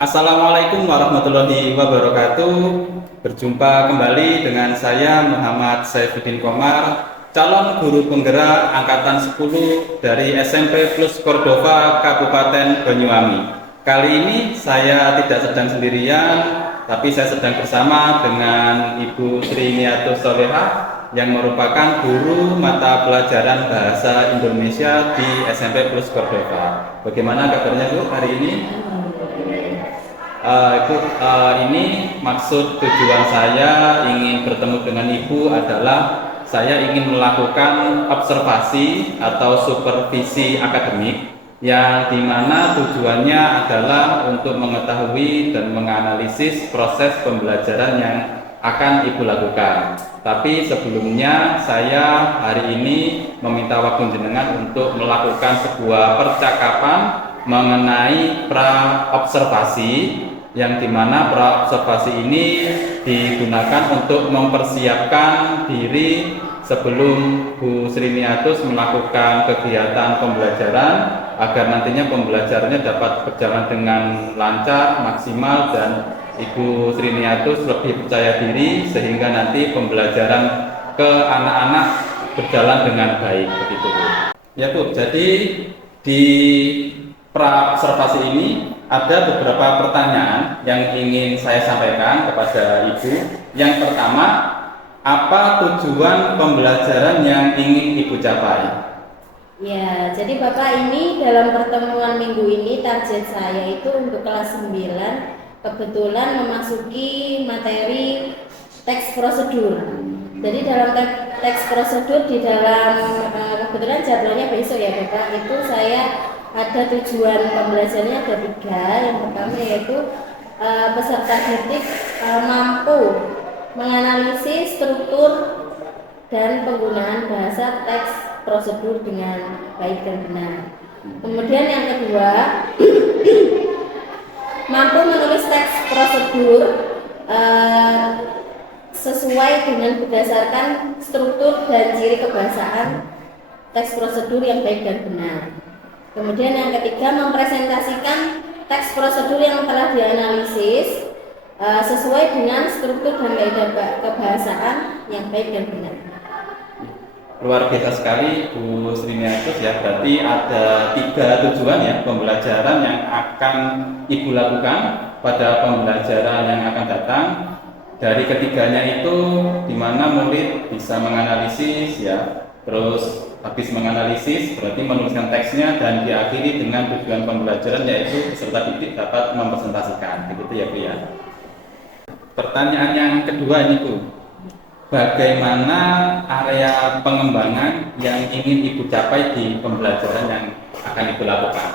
Assalamualaikum warahmatullahi wabarakatuh. Berjumpa kembali dengan saya Muhammad Saifuddin Komar, calon guru penggerak angkatan 10 dari SMP Plus Cordova Kabupaten Banyuwangi. Kali ini saya tidak sedang sendirian, tapi saya sedang bersama dengan Ibu Sri Niatus Solehah yang merupakan guru mata pelajaran Bahasa Indonesia di SMP Plus Cordova. Bagaimana kabarnya Bu hari ini? Ini maksud tujuan saya ingin bertemu dengan Ibu adalah saya ingin melakukan observasi atau supervisi akademik yang dimana tujuannya adalah untuk mengetahui dan menganalisis proses pembelajaran yang akan Ibu lakukan. Tapi sebelumnya saya hari ini meminta waktu jenengan untuk melakukan sebuah percakapan mengenai pra-observasi yang dimana pra-observasi ini digunakan untuk mempersiapkan diri sebelum Bu Sri Niatus melakukan kegiatan pembelajaran agar nantinya pembelajarannya dapat berjalan dengan lancar, maksimal, dan Ibu Sri Niatus lebih percaya diri sehingga nanti pembelajaran ke anak-anak berjalan dengan baik, begitu Bu. Ya Bu, jadi di pra-observasi ini ada beberapa pertanyaan yang ingin saya sampaikan kepada Ibu. Yang pertama, apa tujuan pembelajaran yang ingin Ibu capai? Ya, jadi Bapak, ini dalam pertemuan minggu ini target saya itu untuk kelas 9 kebetulan memasuki materi teks prosedur. Jadi dalam teks prosedur di dalam kebetulan jadwalnya besok ya Bapak, itu saya ada tujuan pembelajarannya ada 3. Yang pertama yaitu peserta didik mampu menganalisis struktur dan penggunaan bahasa teks prosedur dengan baik dan benar. Kemudian yang kedua, mampu menulis teks prosedur sesuai dengan berdasarkan struktur dan ciri kebahasaan teks prosedur yang baik dan benar. Kemudian yang ketiga, mempresentasikan teks prosedur yang telah dianalisis sesuai dengan struktur dan kaidah kebahasaan yang baik dan benar. Luar biasa sekali Bu Sri Niatus ya, berarti ada 3 tujuan ya pembelajaran yang akan Ibu lakukan pada pembelajaran yang akan datang. Dari ketiganya itu dimana murid bisa menganalisis ya, terus habis menganalisis berarti menuliskan teksnya dan diakhiri dengan tujuan pembelajaran yaitu peserta didik dapat mempresentasikan, begitu ya Bu ya. Pertanyaan yang kedua ini Bu, bagaimana area pengembangan yang ingin Ibu capai di pembelajaran yang akan Ibu lakukan?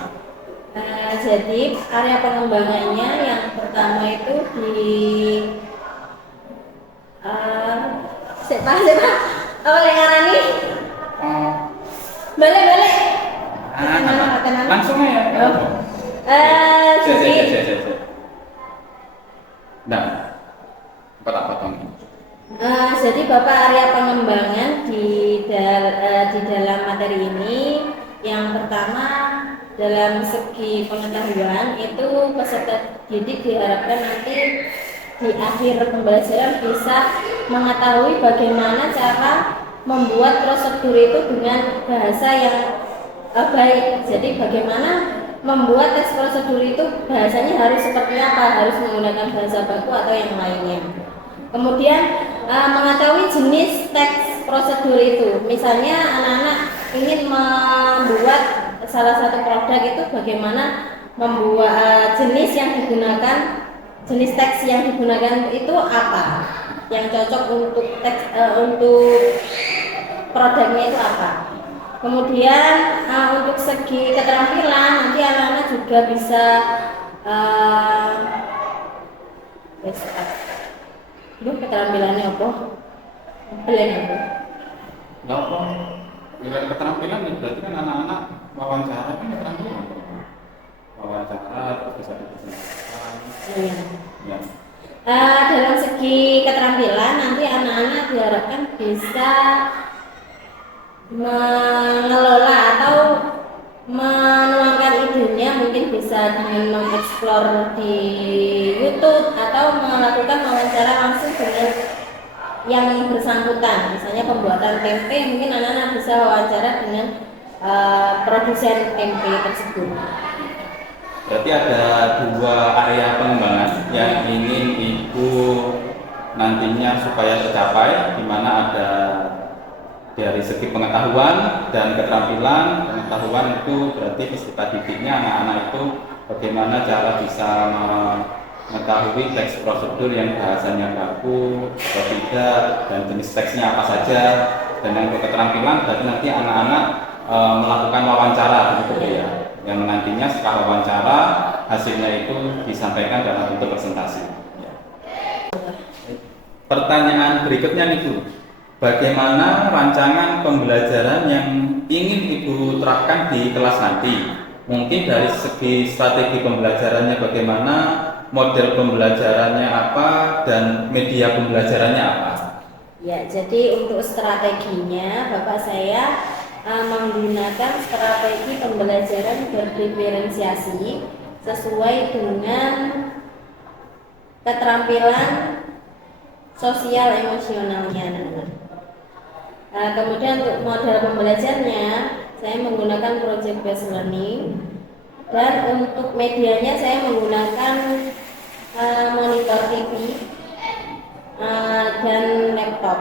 Jadi area pengembangannya yang pertama itu di siapa oleh ngarani balik Langsung ya. Jadi Nah, potong. Jadi Bapak, area pengembangan di dalam materi ini yang pertama dalam segi pengetahuan itu peserta didik diharapkan nanti di akhir pembelajaran bisa mengetahui bagaimana cara membuat prosedur itu dengan bahasa yang baik. Jadi bagaimana membuat teks prosedur itu bahasanya harus seperti apa, harus menggunakan bahasa baku atau yang lainnya. Kemudian mengetahui jenis teks prosedur itu. Misalnya anak-anak ingin membuat salah satu produk itu bagaimana membuat jenis yang digunakan, jenis teks yang digunakan itu apa, yang cocok untuk teks untuk produknya itu apa. Kemudian untuk segi keterampilan nanti anak-anak juga bisa keterampilannya apa? Pilihan apa? Enggak apa. Nilai keterampilan berarti kan anak-anak wawancara kan keterampilan. Wawancara terus bisa dipresentasikan. Iya. Ya. Dalam segi keterampilan nanti anak-anak diharapkan bisa mengelola atau menuangkan idenya, mungkin bisa dengan mengeksplor di yang bersangkutan, misalnya pembuatan tempe, mungkin anak-anak bisa wawancara dengan produsen tempe tersebut. Berarti ada dua area pengembangan yang ingin Ibu nantinya supaya tercapai, di mana ada dari segi pengetahuan dan keterampilan. Pengetahuan itu berarti peserta didiknya, anak-anak itu bagaimana cara bisa mengetahui teks prosedur yang bahasanya baku atau tidak, dan jenis teksnya apa saja. Dan yang keterampilan berarti nanti anak-anak melakukan wawancara gitu ya, yang nantinya setelah wawancara hasilnya itu disampaikan dalam bentuk presentasi ya. Pertanyaan berikutnya nih Bu, bagaimana rancangan pembelajaran yang ingin Ibu terapkan di kelas nanti? Mungkin dari segi strategi pembelajarannya bagaimana, model pembelajarannya apa, dan media pembelajarannya apa? Ya, jadi untuk strateginya Bapak saya menggunakan strategi pembelajaran berdiferensiasi sesuai dengan keterampilan sosial emosionalnya. Kemudian untuk model pembelajarnya saya menggunakan project based learning, dan untuk medianya saya menggunakan monitor TV dan laptop.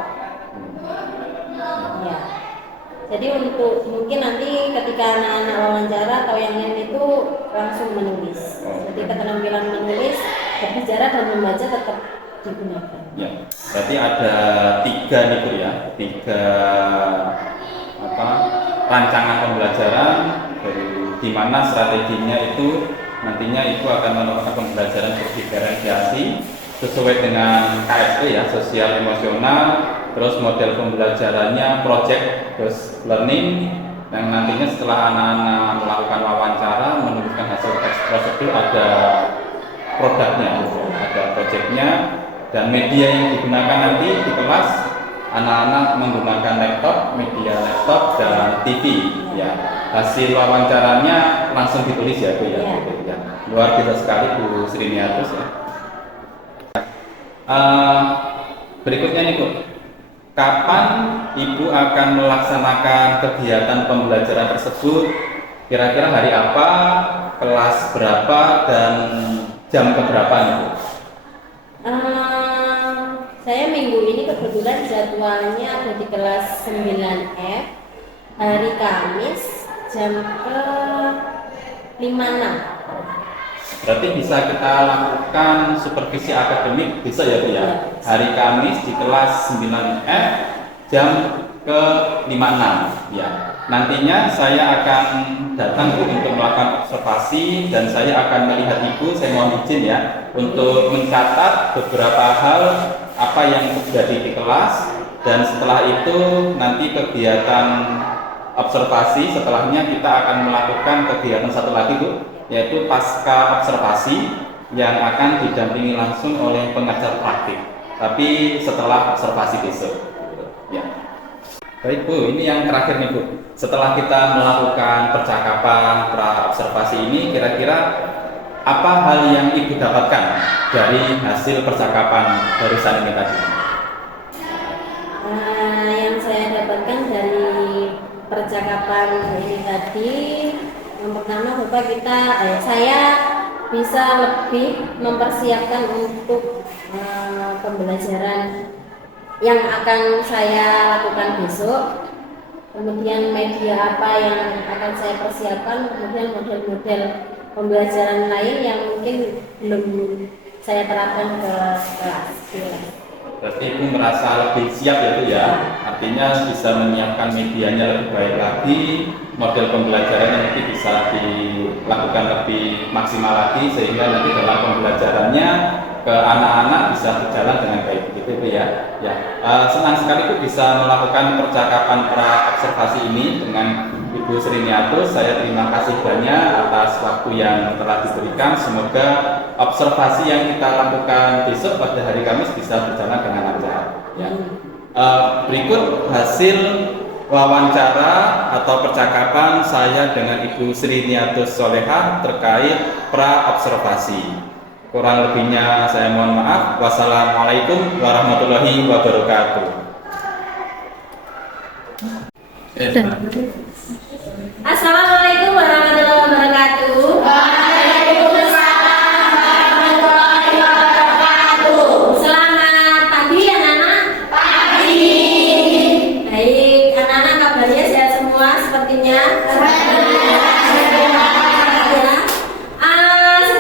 Ya. Jadi untuk mungkin nanti ketika anak-anak wawancara atau yang lain itu langsung menulis. Jadi keterampilan menulis, berbicara dan membaca tetap digunakan. Ya, berarti ada tiga nih Bu ya, tiga rancangan pembelajaran, di mana strateginya itu nantinya itu akan melakukan pembelajaran berdiferensiasi sesuai dengan KSE ya, sosial emosional. Terus model pembelajarannya project based learning, yang nantinya setelah anak-anak melakukan wawancara menuliskan hasil teks prosedur ada produknya, ada projectnya. Dan media yang digunakan nanti di kelas, anak-anak menggunakan laptop, media laptop dan TV ya. Hasil wawancaranya langsung ditulis ya Bu ya. Ya. Luar biasa sekali Bu Sriniatus ya. Berikutnya nih Bu, kapan Ibu akan melaksanakan kegiatan pembelajaran tersebut? Kira-kira hari apa, kelas berapa, dan jam keberapa nih Bu? Saya minggu ini kebetulan jadwalnya ada di kelas 9F, hari Kamis jam ke 5.6. Berarti bisa kita lakukan supervisi akademik, bisa ya Bu ya? Hari Kamis di kelas 9F jam ke 5.6 ya. Nantinya saya akan datang Bu untuk melakukan observasi, dan saya akan melihat Ibu, saya mohon izin ya, untuk mencatat beberapa hal apa yang terjadi di kelas, dan setelah itu nanti kegiatan observasi, setelahnya kita akan melakukan kegiatan satu lagi Bu, yaitu pasca observasi yang akan didampingi langsung oleh pengajar praktik, tapi setelah observasi besok ya. Baik Bu, ini yang terakhir nih Bu, setelah kita melakukan percakapan pra observasi ini, kira-kira apa hal yang Ibu dapatkan dari hasil percakapan barusan ini tadi? Yang saya dapatkan dari percakapan ini tadi, yang pertama Bapak saya bisa lebih mempersiapkan untuk pembelajaran yang akan saya lakukan besok. Kemudian media apa yang akan saya persiapkan, kemudian model-model pembelajaran lain yang mungkin belum saya terapkan ke kelas. Berarti Ibu merasa lebih siap ya Bu ya, artinya bisa menyiapkan medianya lebih baik lagi, model pembelajarannya nanti bisa dilakukan lebih maksimal lagi, sehingga nanti dalam pembelajarannya ke anak-anak bisa berjalan dengan baik gitu Bu ya. Ya, senang sekali Bu bisa melakukan percakapan pra observasi ini dengan Ibu Sriniatus. Saya terima kasih banyak atas waktu yang telah diberikan. Semoga observasi yang kita lakukan besok pada hari Kamis bisa berjalan dengan lancar. Ya. Berikut hasil wawancara atau percakapan saya dengan Ibu Sriniatus Solehah terkait pra observasi. Kurang lebihnya saya mohon maaf. Wassalamualaikum warahmatullahi wabarakatuh. Assalamualaikum warahmatullahi wabarakatuh. Waalaikumsalam warahmatullahi wabarakatuh. Selamat pagi anak-anak. Pagi. Baik, anak-anak kabarnya sehat semua sepertinya.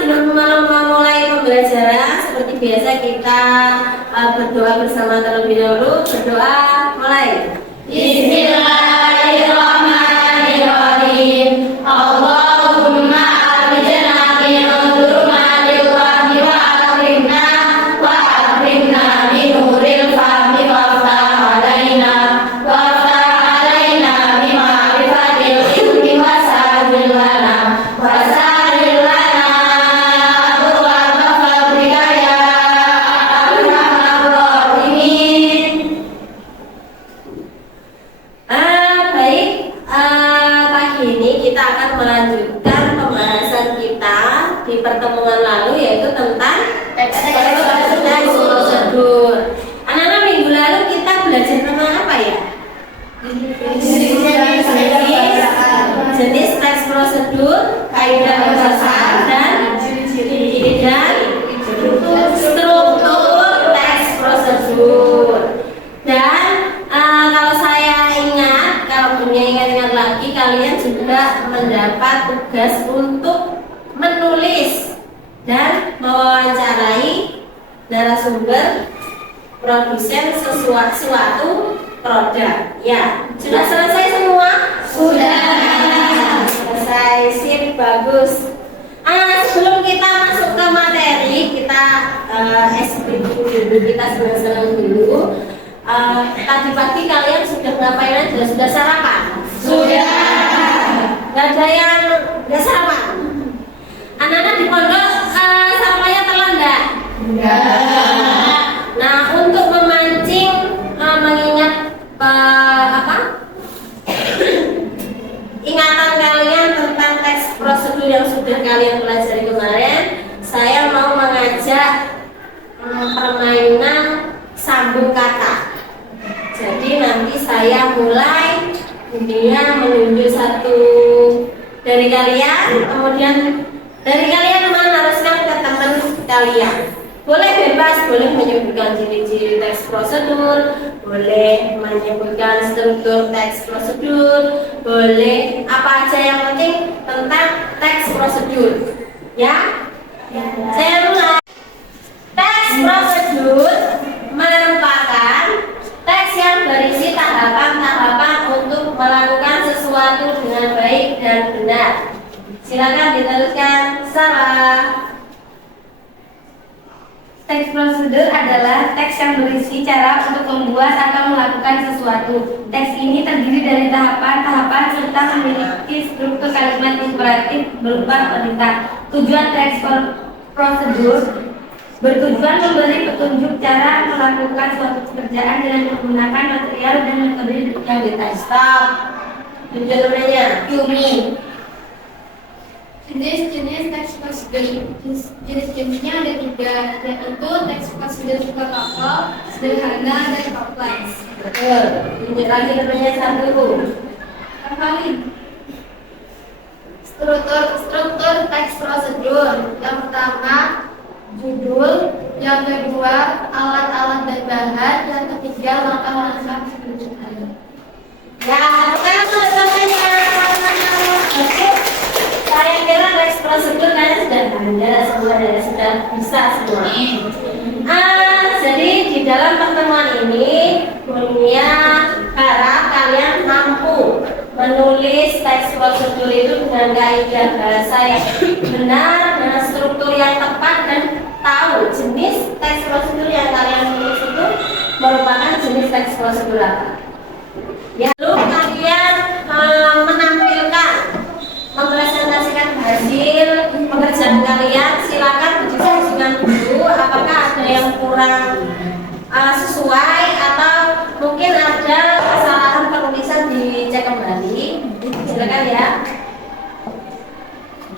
Sebelum memulai pembelajaran, seperti biasa kita berdoa bersama terlebih dahulu. Berdoa, mulai. Bismillahirrahmanirrahim. Allahumma arjana binuril wahyi wa akrimna binuril fahmi waftah alaina bima'rifatil ilmi wasahil lana abwaaba fadlika ya arhamar rahimin. Baik, pagi ini kita akan melanjutkan pembahasan kita di pertemuan lalu, yaitu tentang teks prosedur. Anak-anak, minggu lalu kita belajar tentang apa ya? Jenis teks prosedur, kaidah dasar, dan struktur teks prosedur. Dan kalau saya ingat, kalau punya ingat-ingat lagi, kalian juga mendapat tugas untuk menulis dan mewawancarai narasumber produsen suatu produk. Ya, sudah selesai semua? Sudah. Selesai, sip, bagus. Sebelum kita masuk ke materi, kita kita senang-senang dulu. Tadi pagi kalian sudah ngapain aja? Sudah sarapan? Sudah. Gak ada yang gak sarapan? Anak-anak di pondok sampahnya telan enggak? Enggak. Nah, untuk memancing mengingat ingatan kalian tentang teks prosedur yang sudah kalian pelajari kemarin, saya mau mengajak permainan sambung kata. Jadi nanti saya mulai, kemudian menunjuk satu dari kalian, kemudian dari kalian meneruskan ke teman kalian. Boleh bebas, boleh menyebutkan ciri-ciri teks prosedur, boleh menyebutkan struktur teks prosedur, boleh apa aja, yang penting tentang teks prosedur. Ya? Saya mulai. Teks prosedur merupakan teks yang berisi tahapan-tahapan untuk melakukan sesuatu dengan baik dan benar. Silakan diteruskan, Sarah. Teks prosedur adalah teks yang berisi cara untuk membuat atau melakukan sesuatu. Teks ini terdiri dari tahapan-tahapan serta memiliki struktur kalimat imperatif berupa perintah. Tujuan teks prosedur bertujuan memberi petunjuk cara melakukan suatu pekerjaan dengan menggunakan material dan metode yang detail. Stop. Judulnya Yumi. Jenis-jenis teks prosedur. Jenis-jenisnya ada 3, yaitu teks prosedur super kapal, sederhana, dan kompleks. Betul. Tunjuk lagi namanya satu. Hafalin. Struktur teks prosedur. Yang pertama, judul. Yang kedua, alat-alat dan bahan. Yang ketiga, langkah-langkah penunjukan. Ya, sekarang teman-temannya. Saya kira teks prosedur kalian sudah ada semua, sudah bisa semua. Jadi di dalam pertemuan ini punya harap kalian mampu menulis teks prosedur itu dengan kaidah bahasa yang benar, dengan struktur yang tepat, dan tahu jenis teks prosedur yang kalian tulis itu merupakan jenis teks prosedur apa. Ya, lalu kalian menampilkan, mempresentasikan hasil pekerjaan kalian. Silakan didiskusikan dulu apakah ada yang kurang sesuai atau mungkin ada kesalahan penulisan, dicek kembali. Silakan ya.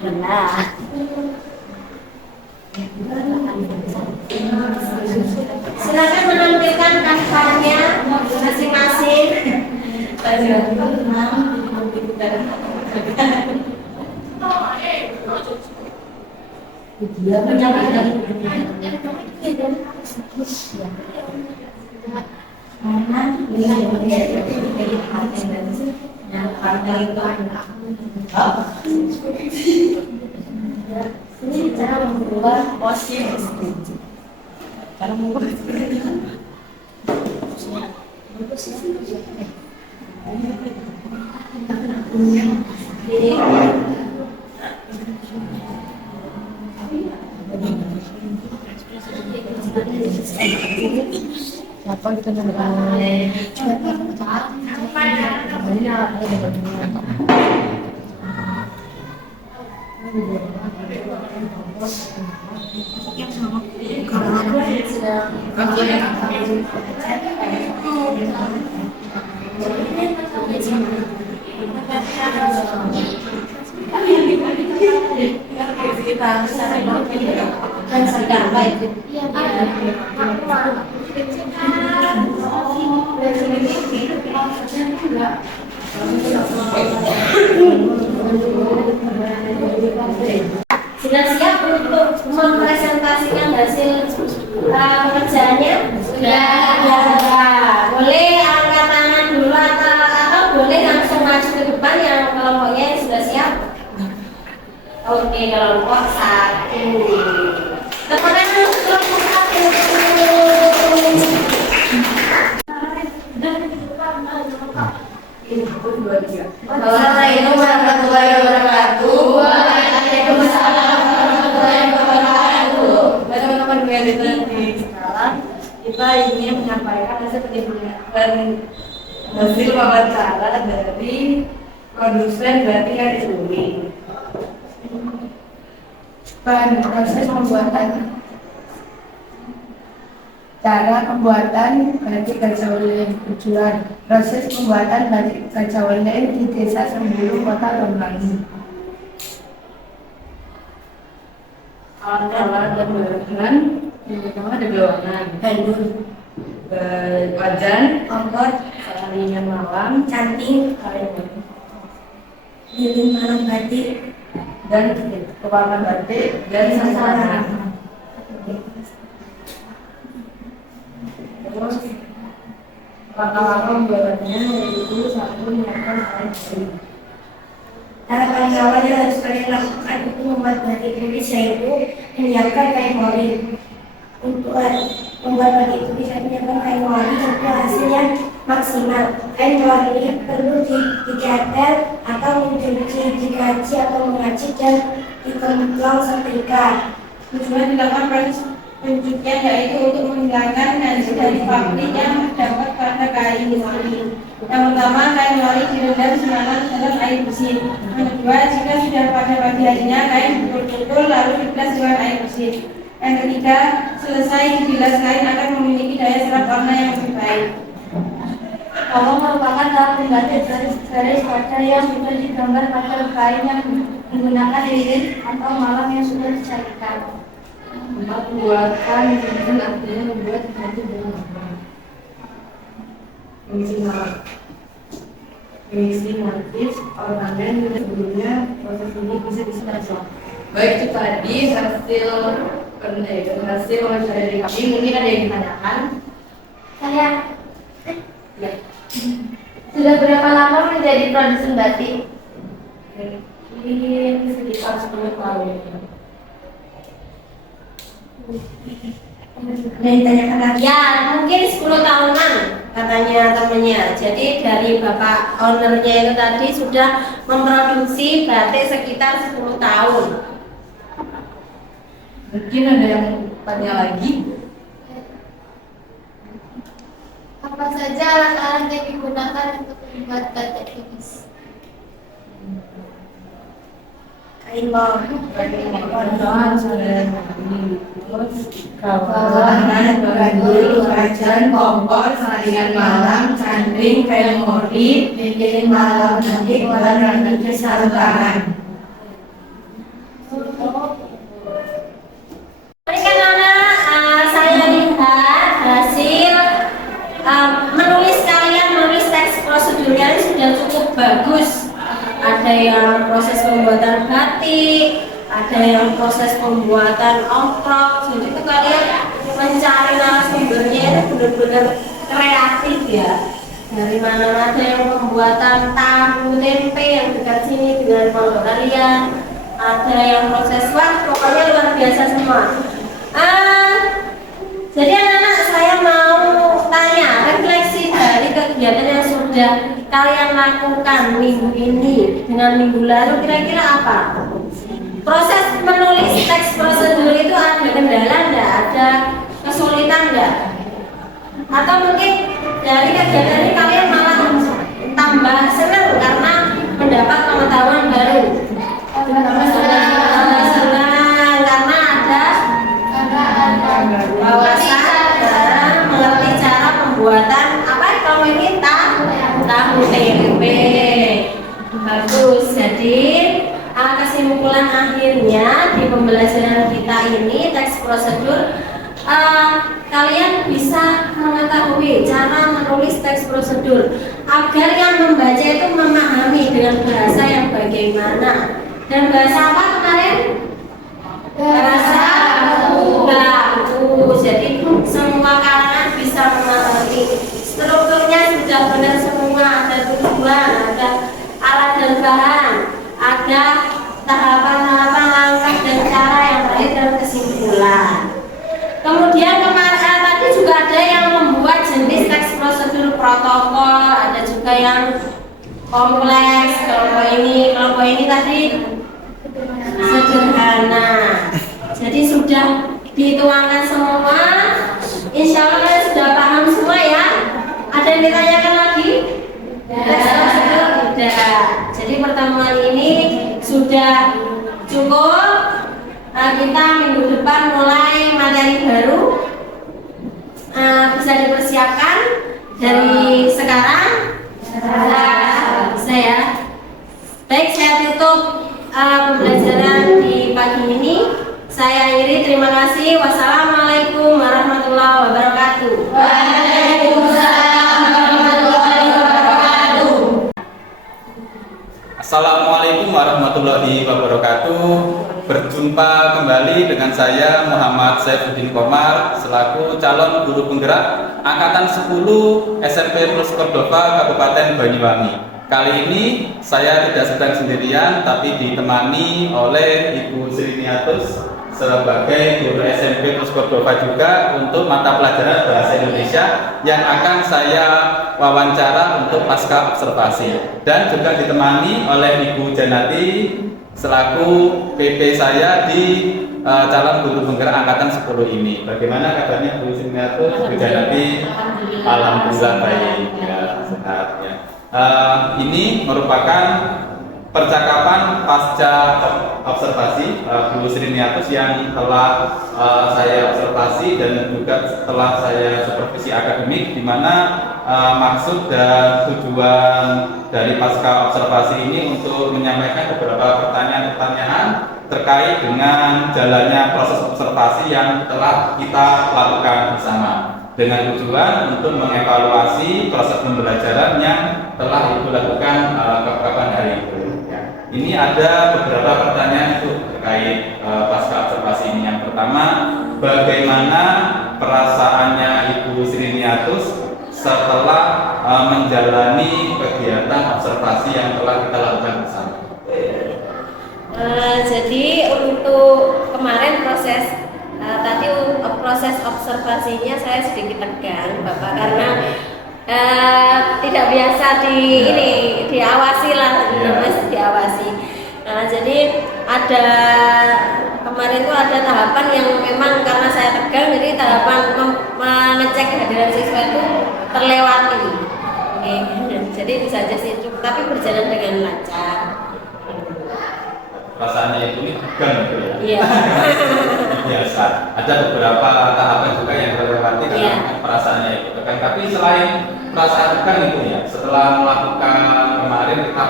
Benar. Silakan menampilkan kanvasnya masing-masing. Ini cara membuat posisi. Cara membuat apa kita sudah siap untuk mempresentasikan hasil pekerjaannya? Sudah. Boleh angkat tangan dulu atau boleh langsung maju ke depan yang kelompoknya sudah siap? Oke, kelompok 1. Tepuk tangan untuk kelompok 1. Assalamualaikum warahmatullahi wabarakatuh. Waalaikumsalam warahmatullahi wabarakatuh. Teman-teman gue di sekarang kita ingin menyampaikan hasil wawancara dari produsen berarti dari Suri. Proses pembuatan, cara pembuatan batik Gajah Tujuan. Proses pembuatan batik Gajah di Desa Sembulu, Kota Banyuwangi. Alat-alat dan bahan yang pertama ada bawangan, handuk, wajan, ongkot, saringan malam, canting, lilin malam batik, dan pewarna batik dan sasaran. Terus langkah-langkah pembuatannya yaitu 1. Menyiapkan alat batik. Cara paling awal yang harus kalian lakukan itu membuat batik tulis, yaitu menyiapkan kain mori. Untuk membuat batik tulis dan menyiapkan kain mori tentu hasil yang maksimal. Kain mori ini perlu digatel atau mencuci, dikaji atau mengaci dan dikemplong setrika. Tujuan dilakukan proses pencucian yaitu untuk menghilangkan nanti dari pabrik yang terdapat pada kain mori. Yang pertama, kain mori direndam semalaman dalam air bersih. Yang kedua, jika sudah pada pagi harinya, kain dipukul lalu dibilas dengan air bersih. Yang ketiga, selesai dibilas, kain akan memiliki daya serap warna yang lebih baik. Kolom merupakan tahap pembatik garis-garis pada yang sudah digambar pada kain yang menggunakan lilin atau malam yang sudah dicairkan. Membuatkan lilin artinya membuat batik berwarna. Mengisi motif ornamen yang sebelumnya proses ini bisa diselesaikan. Baik, itu tadi hasil wawancara dari kami. Mungkin ada yang ditanyakan? Saya Ya. sudah berapa lama menjadi produsen batik? Ini sekitar 10 tahun. Ditanyakan lagi? Ya, mungkin 10 tahunan katanya temannya. Jadi dari bapak ownernya itu tadi sudah memproduksi batik sekitar 10 tahun. Mungkin ada yang tanya lagi. Apa saja alat-alat yang digunakan untuk membuat batik tulis? Kain mor, Pondok, saudara terus kawanan, gandul, wajan, kompor, saringan malam, canting, kain mori, lilin malam, nanti warna nanti sarung tangan. Berikan anak, saya lihat hasil bagus. Ada yang proses pembuatan batik, ada yang proses pembuatan oprok. Jadi itu kalian mencari narasumbernya itu benar-benar kreatif ya. Dari mana ada yang pembuatan tahu tempe yang dekat sini dengan pondok kalian, ada yang proses pokoknya luar biasa semua. Jadi anak-anak, saya mau tanya refleksi dari kegiatan yang sudah kalian lakukan minggu ini dengan minggu lalu, kira-kira apa? Proses menulis teks prosedur itu ada kendala enggak? Ada kesulitan enggak? Atau mungkin dari kegiatan ini kalian malah tambah senang karena mendapat pengetahuan baru? Senang karena ada wawasan dan mengerti cara pembuatan apa kalau ini tahu tempe. Bagus. Jadi kesimpulan akhirnya di pembelajaran kita ini teks prosedur, kalian bisa mengetahui cara menulis teks prosedur agar yang membaca itu memahami dengan bahasa yang bagaimana. Dan bahasa apa kemarin? Bahasa baku. Jadi semua kalangan bisa mengerti. Strukturnya sudah benar semua, ada tujuan, ada alat dan bahan, ada tahapan-tahapan langkah dan cara yang baik dan kesimpulan. Kemudian kemarin tadi juga ada yang membuat jenis teks prosedur protokol, ada juga yang kompleks. Kelompok ini tadi sederhana. Jadi sudah dituangkan semua. Insya Allah kalian sudah paham semua ya. Ada yang ditanyakan lagi? Teks prosedur tidak. Jadi pertemuan ini sudah cukup. Kita minggu depan mulai materi baru, bisa dipersiapkan dari sekarang. Bisa ya. Baik, saya tutup pembelajaran di pagi ini. Saya akhiri, terima kasih. Wassalamualaikum warahmatullahi wabarakatuh. Waalaikumsalam warahmatullahi wabarakatuh. Assalamualaikum warahmatullahi wabarakatuh. Berjumpa kembali dengan saya Muhammad Saifuddin Komar selaku calon guru penggerak angkatan 10 SMP Plus Cordova Kabupaten Banyuwangi. Kali ini saya tidak sedang sendirian tapi ditemani oleh Ibu Sriniatus sebagai guru SMP Plus Cordova juga untuk mata pelajaran Bahasa Indonesia yang akan saya wawancara untuk pasca observasi, dan juga ditemani oleh Ibu Janati selaku PP saya di calon guru penggerak angkatan 10 ini. Bagaimana kabarnya Bu Sriniatus, Bu Janati? Alhamdulillah baik ya, sehat ya. Ini merupakan percakapan pasca observasi Bu Sriniatus yang telah saya observasi dan juga telah saya supervisi akademik, di mana maksud dan tujuan dari pasca observasi ini untuk menyampaikan beberapa pertanyaan-pertanyaan terkait dengan jalannya proses observasi yang telah kita lakukan bersama, dengan tujuan untuk mengevaluasi proses pembelajaran yang telah Ibu lakukan kapan hari itu. Ini ada beberapa pertanyaan itu terkait pasca observasi ini. Yang pertama, bagaimana perasaannya Ibu Sriniatus setelah menjalani kegiatan observasi yang telah kita lakukan bersama? Jadi untuk kemarin proses tadi proses observasinya saya sedikit tegang Bapak, karena tidak biasa diawasi lah, diawasi. Jadi ada kemarin itu ada tahapan yang memang karena saya tegang, jadi tahapan mengecek kehadiran siswa itu terlewati. Jadi itu saja sih, tapi berjalan dengan lancar. Perasaannya itu tegang gitu ya? Iya. Biasa. Ada beberapa tahapan juga yang terlewati karena perasaannya itu tegang. Tapi selain perasaan tegang itu ya, setelah melakukan kemarin kita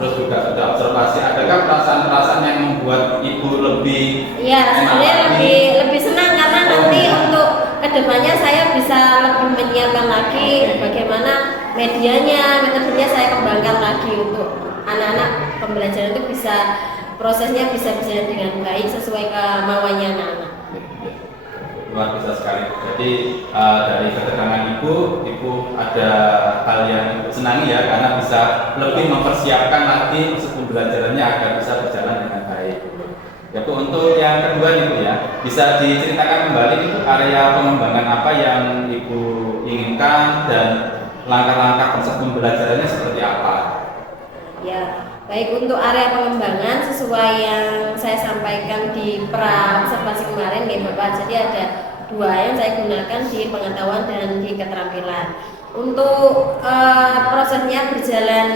terus juga sudah observasi, adakah perasaan-perasaan yang membuat Ibu lebih? Iya, sebenarnya lebih senang karena nanti untuk kedepannya saya bisa lebih menyiapkan lagi bagaimana medianya, metodenya saya saya kembangkan lagi untuk anak-anak pembelajaran itu prosesnya bisa berjalan dengan baik sesuai kemauannya anak-anak. Luar biasa sekali. Jadi dari keterangan ibu ada hal yang senangi ya, karena bisa lebih mempersiapkan lagi proses pembelajarannya agar bisa berjalan dengan baik. Ya Bu, untuk yang kedua nih Bu ya, bisa diceritakan kembali itu area pengembangan apa yang Ibu inginkan dan langkah-langkah proses pembelajarannya seperti apa? Ya, baik, untuk area pengembangan sesuai yang saya sampaikan di pra observasi kemarin ya Bapak. Jadi ada 2 yang saya gunakan di pengetahuan dan di keterampilan. Untuk prosesnya berjalan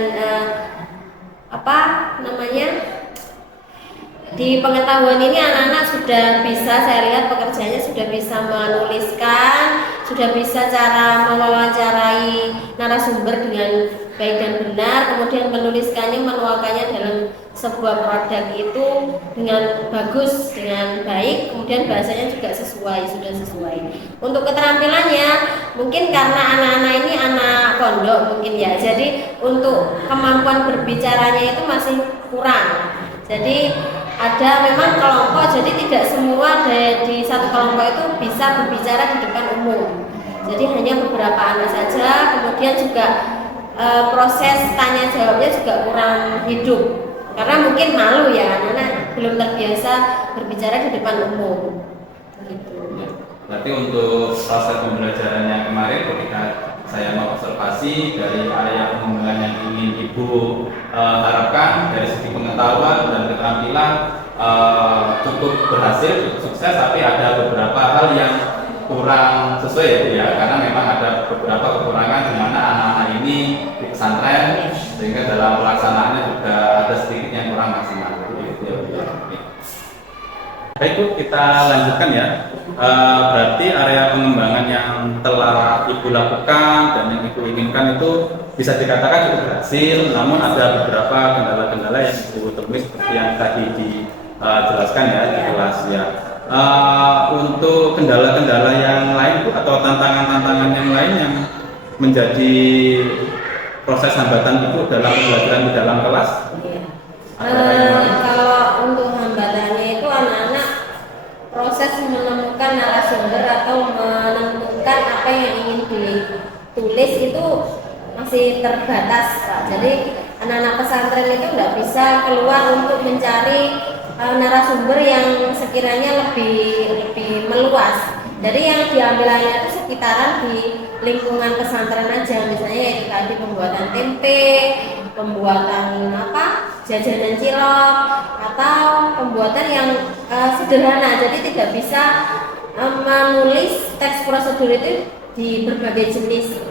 di pengetahuan ini anak-anak sudah bisa, saya lihat pekerjaannya sudah bisa menuliskan, sudah bisa cara mewawancarai narasumber dengan baik dan benar, kemudian menuliskannya, menuangkannya dalam sebuah produk itu dengan bagus, dengan baik, kemudian bahasanya juga sudah sesuai. Untuk keterampilannya, mungkin karena anak-anak ini anak pondok mungkin ya, jadi untuk kemampuan berbicaranya itu masih kurang. Jadi ada memang kelompok, jadi tidak semua di satu kelompok itu bisa berbicara di depan umum. Jadi hanya beberapa anak saja, kemudian juga proses tanya jawabnya juga kurang hidup. Karena mungkin malu ya, anak-anak belum terbiasa berbicara di depan umum. Gitu. Berarti untuk proses pembelajarannya kemarin ketika saya mengobservasi dari area pengembangan yang ingin Ibu harapkan dari segi pengetahuan dan keterampilan cukup berhasil, cukup sukses, tapi ada beberapa hal yang kurang sesuai ya Bu ya, karena memang ada beberapa kekurangan di mana anak-anak ini di pesantren sehingga dalam pelaksanaannya juga ada sedikit yang kurang maksimal. Baik Bu, kita lanjutkan ya. Berarti area pengembangan yang telah Ibu lakukan dan yang Ibu inginkan itu bisa dikatakan cukup berhasil, namun ada beberapa kendala-kendala yang Ibu temui seperti yang tadi dijelaskan ya di kelas ya. Untuk kendala-kendala yang lain Bu, atau tantangan-tantangan yang lain yang menjadi proses hambatan Ibu dalam pembelajaran di dalam kelas? Kalau untuk hambatannya itu anak-anak proses menemukan narasumber atau menentukan apa yang ingin ditulis itu masih terbatas Pak. Jadi anak-anak pesantren itu nggak bisa keluar untuk mencari narasumber yang sekiranya lebih meluas. Jadi yang diambilannya itu sekitaran di lingkungan pesantren aja, misalnya yaitu tadi pembuatan tempe, pembuatan jajanan cilok, atau pembuatan yang sederhana. Jadi tidak bisa menulis teks prosedur itu di berbagai jenis.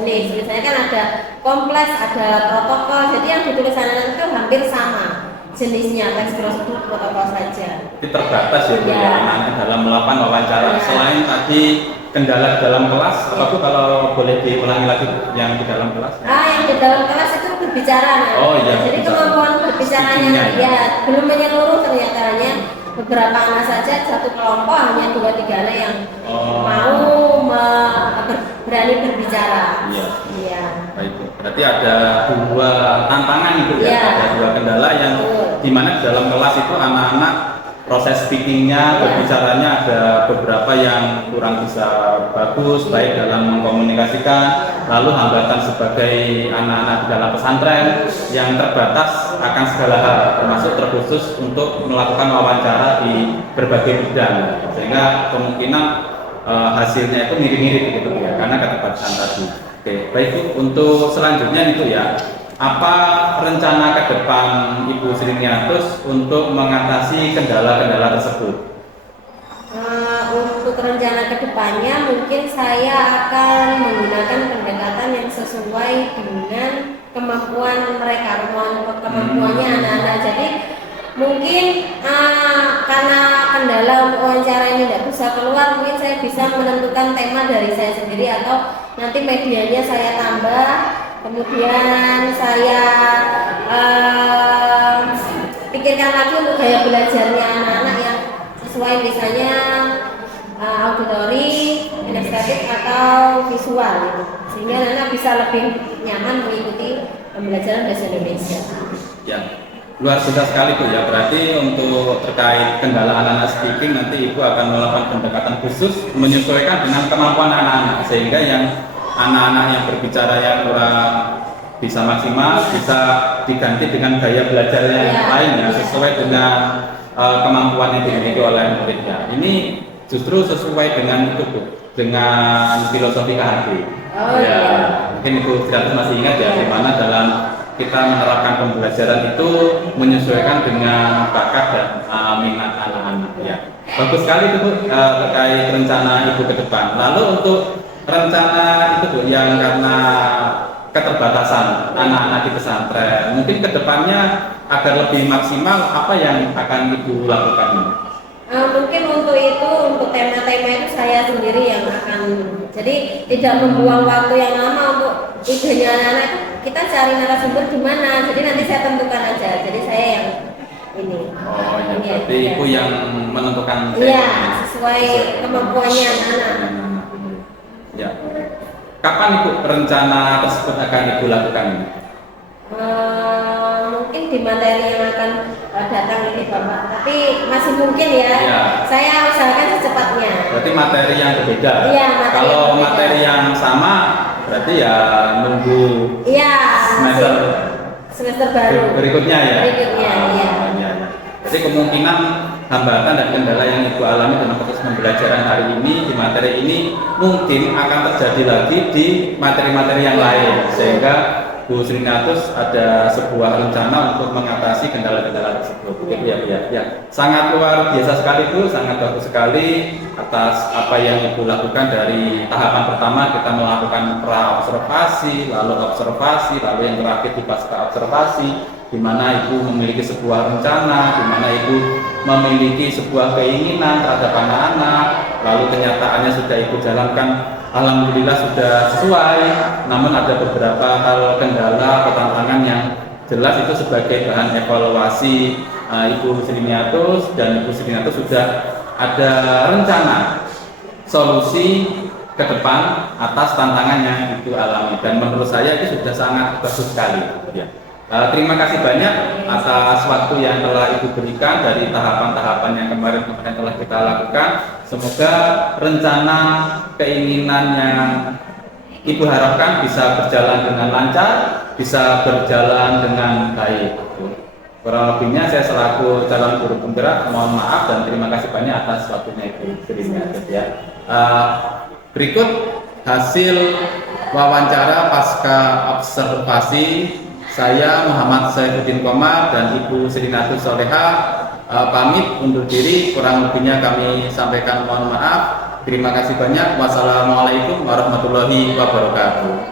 Misalnya kan ada kompleks, ada protokol. Jadi yang ditulis anak-anak itu hampir sama jenisnya, teks prosedur protokol saja. Itu terbatas ya anak-anak dalam melakukan wawancara. Selain tadi kendala di dalam kelas, apa Bu kalau boleh diulangi lagi yang di dalam kelas? Yang di dalam kelas itu berbicara. Jadi kemampuan berbicaranya ya belum menyeluruh ternyata, beberapa anak saja, satu kelompok hanya 2-3 anak yang mau berani berbicara. Iya. Baik Bu. Berarti ada 2 tantangan itu ya, ada 2 kendala yang dimana di dalam kelas itu anak-anak proses speakingnya, berbicaranya ada beberapa yang kurang bisa bagus, baik dalam mengkomunikasikan, lalu hambatan sebagai anak-anak di dalam pesantren yang terbatas akan segala hal, termasuk terkhusus untuk melakukan wawancara di berbagai bidang, sehingga kemungkinan hasilnya itu mirip-mirip gitu ya, karena keterbatasan tadi. Oke, baik Bu, untuk selanjutnya itu ya, apa rencana ke depan Ibu Sriniatus untuk mengatasi kendala-kendala tersebut? Untuk rencana ke depannya mungkin saya akan menggunakan pendekatan yang sesuai dengan kemampuan mereka, kemampuannya anak-anak. Jadi mungkin karena kendala wawancara ini tidak bisa keluar, mungkin saya bisa menentukan tema dari saya sendiri atau nanti medianya saya tambah. Kemudian saya pikirkan lagi untuk gaya belajarnya anak-anak yang sesuai, misalnya auditori, kinestetik atau visual gitu. Sehingga anak-anak bisa lebih nyaman mengikuti pembelajaran bahasa Indonesia. Ya, luar biasa sekali Bu ya. Berarti untuk terkait kendala anak-anak speaking nanti Ibu akan melakukan pendekatan khusus menyesuaikan dengan kemampuan anak-anak, sehingga yang anak-anak yang berbicara yang kurang bisa maksimal bisa diganti dengan gaya belajar yang lainnya sesuai dengan kemampuan yang dimiliki oleh muridnya. Ini justru sesuai dengan itu Bu, dengan filosofi KHG. Mungkin Ibu Srinatus masih ingat ya, di mana dalam kita menerapkan pembelajaran itu menyesuaikan dengan bakat dan minat anak-anak. Ya, bagus sekali itu Bu, terkait rencana Ibu ke depan. Lalu untuk rencana itu Bu, yang karena keterbatasan anak-anak di pesantren, mungkin kedepannya agar lebih maksimal apa yang akan Ibu lakukan? Mungkin untuk itu, untuk tema-tema itu saya sendiri yang akan, jadi tidak membuang waktu yang lama untuk idenya anak-anak. Kita cari narasumber di mana, jadi nanti saya tentukan aja. Jadi saya yang ini. Oh ya, berarti Ibu yang menentukan. Iya, sesuai kemampuannya anak-anak. Ya. Kapan Ibu rencana tersebut akan Ibu lakukan? Mungkin di materi yang akan datang ini Bapak, tapi masih mungkin ya. Saya usahakan secepatnya. Berarti materi yang berbeda. Iya, kalau materi yang sama berarti ya nunggu semester baru berikutnya ya. Iya. Jadi kemungkinan hambatan dan kendala yang Ibu alami dalam proses pembelajaran hari ini di materi ini mungkin akan terjadi lagi di materi-materi yang lain, sehingga Bu Srinatus ada sebuah rencana untuk mengatasi kendala-kendala tersebut. Ya. Sangat luar biasa sekali Bu, sangat bagus sekali atas apa yang Ibu lakukan. Dari tahapan pertama kita melakukan pra-observasi, lalu observasi, lalu yang terakhir di pasca observasi, di mana Ibu memiliki sebuah rencana, di mana Ibu memiliki sebuah keinginan terhadap anak-anak, lalu kenyataannya sudah Ibu jalankan. Alhamdulillah sudah sesuai, namun ada beberapa hal kendala atau tantangan yang jelas itu sebagai bahan evaluasi Ibu Srinatus, dan Ibu Srinatus sudah ada rencana solusi ke depan atas tantangan yang Ibu alami, dan menurut saya itu sudah sangat bagus sekali ya. Terima kasih banyak atas waktu yang telah Ibu berikan dari tahapan-tahapan yang kemarin telah kita lakukan. Semoga rencana keinginan yang Ibu harapkan bisa berjalan dengan lancar, bisa berjalan dengan baik. Kurang lebihnya saya selaku calon guru penggerak mohon maaf dan terima kasih banyak atas waktunya Ibu Srinatus ya. Berikut hasil wawancara pasca observasi. Saya Muhammad Saifuddin Komar dan Ibu Srinatus Soleha pamit undur diri, kurang lebihnya kami sampaikan mohon maaf. Terima kasih banyak. Wassalamualaikum warahmatullahi wabarakatuh.